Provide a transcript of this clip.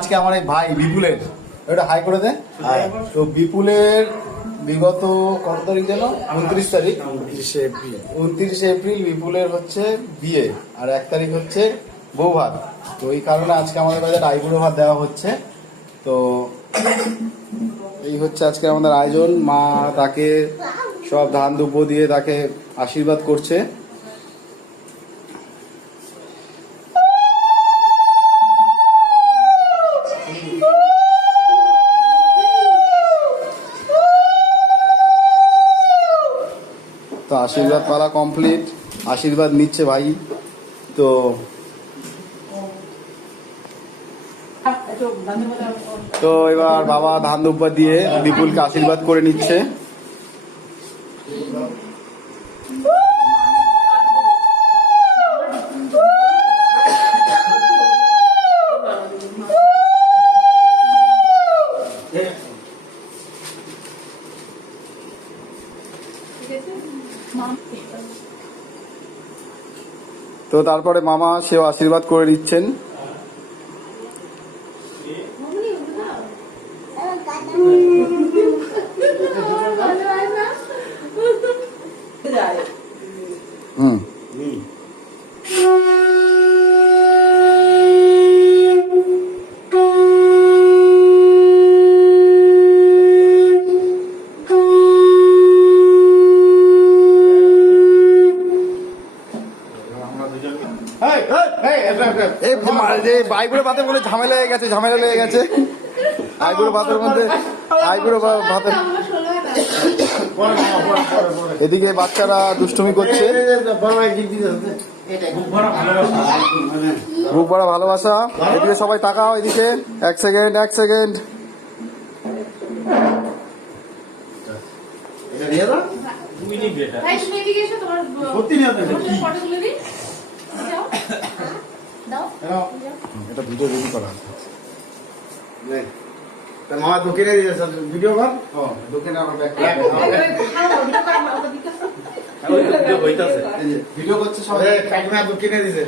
আজকে আমার এই ভাই বিপুলের ওটা হাই করে দে। তো বিপুলের বিগত কত তারিখ যেন 29 তারিখ 29 এপ্রিল বিপুলের হচ্ছে বিয়ে, আর 1 তারিখ হচ্ছে বউ ভাত। তো এই কারণে আজকে আমাদের বাড়িতে আইবুড়ো ভাত দেওয়া হচ্ছে। তো এই হচ্ছে আজকে আমাদের আয়োজন। মা তাকে সব ধান দুব্য দিয়ে তাকে আশীর্বাদ করছে। তো আশীর্বাদ পালা কমপ্লিট, আশীর্বাদ নিচ্ছে ভাই। তো তো এবার বাবা ধান দুব্বা দিয়ে বিপুলকে আশীর্বাদ করে নিচ্ছে। তো তারপরে মামা সেও আশীর্বাদ করে দিচ্ছেন। আইবুড়ো ভাতের বলে ঝামেলা লেগে গেছে, ঝামেলা লেগে গেছে আইবুড়ো ভাতের মধ্যে। আইবুড়ো ভাতের এদিকে বাচ্চারা দুষ্টুমি করছে। বুক ভরা ভালোবাসা। এদিকে সবাই তাকাও, এদিকে 1 সেকেন্ড 1 সেকেন্ড। এটা ভিডিও রেডি করা মামা দোকানে দিয়েছে ভিডিও কর। দোকানে আমার ভিডিও করছে সবাই। কাকিমা দোকানে দিয়েছে।